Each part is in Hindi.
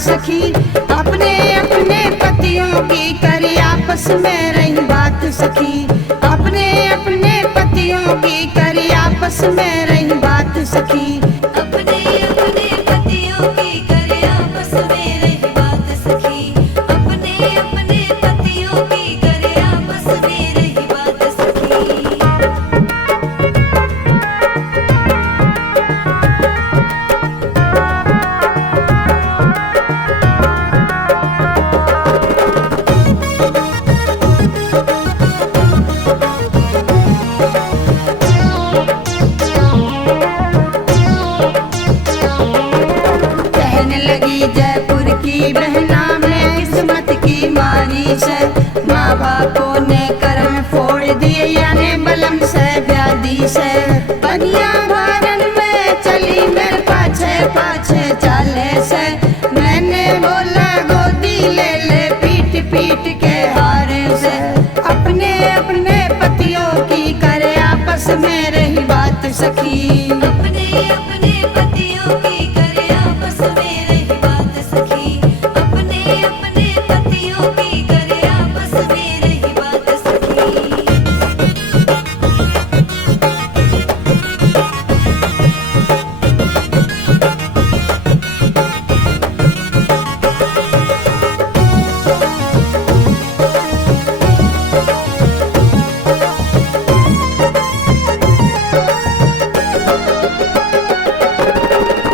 सखी। अपने अपने पतियों की करे आपस में रही बात सखी। अपने अपने पतियों की करे आपस में रही बात सखी। अपने अपने पतियों की करे आपस में रही बात सखी। अपने अपने पतियों की करे आपस में रही बात सखी। कहने लगी जयपुर की बहना में किस्मत की मारी से। माँ बापों ने कर्म फोड़ दिए यानी बलम से व्याधि से। बनिया भारन में चली मेरे पाछे पाछे चाले से। मैंने बोला गोदी ले ले पीट पीट के हारे से। अपने अपने पतियों की करे आपस में रही बात सखी। अपने अपने पतियों की करे आपस में रही बात सखी। अपने अपने पतियों की करे आपस में रही बात सखी।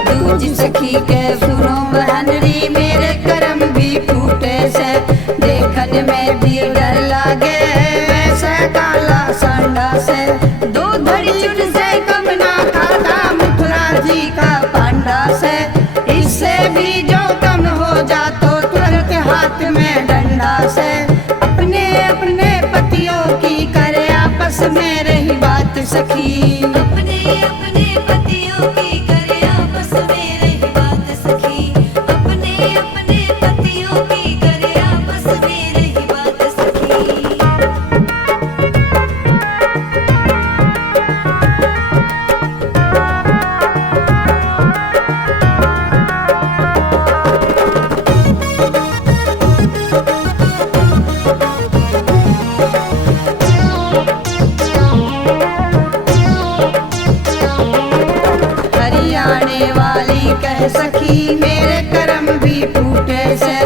दूज सखी के सुनो बहनरी मेरे कर्म भी फूटे से। देखन में भी डर लागे वैसे काला सांडा से। दो धड़ी चुट से कम ना खाता मथुरा जी का पांडा से। इससे भी जो कम हो जा तो तुरंत हाथ में डंडा से। अपने अपने पतियों की करे आपस में रही बात सखी। अपने अपने पतियों की करे आपस में रही बात सखी। अपने अपने पतियों की करे आपस में रही बात सखी। हरियाणे वाली कह सखी मेरे कर्म भी फूटे से।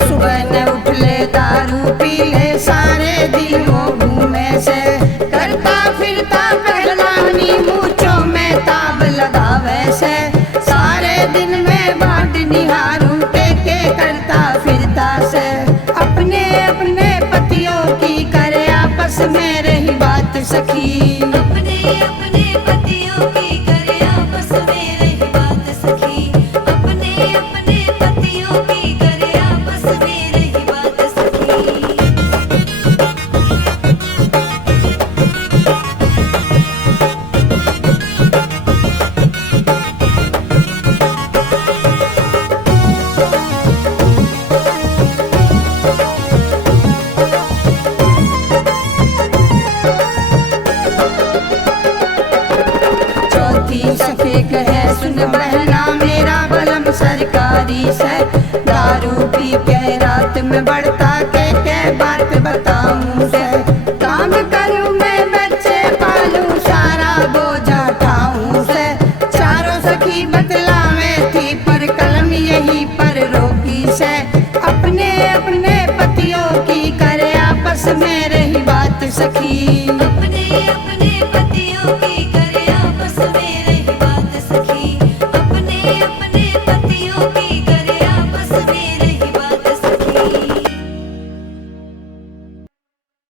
सुबह न उठ ले दारू पी ले सारे दिन वो घूमे से। करता फिरता पहलवानी मूंछों में ताब लगावे से। सारे दिन में बाट निहारू टेके करता फिरता से। अपने अपने पतियों की करे आपस में रही बात सखी। अपने अपने पतियों की करे आपस में रही बात सखी। अपने अपने पतियों की करे आपस में रही बात सखी। चौथी सखी कहे सुन बहना मेरा बलम सरकारी से। दारू पी के रात में बढ़ता के बात बताऊं से।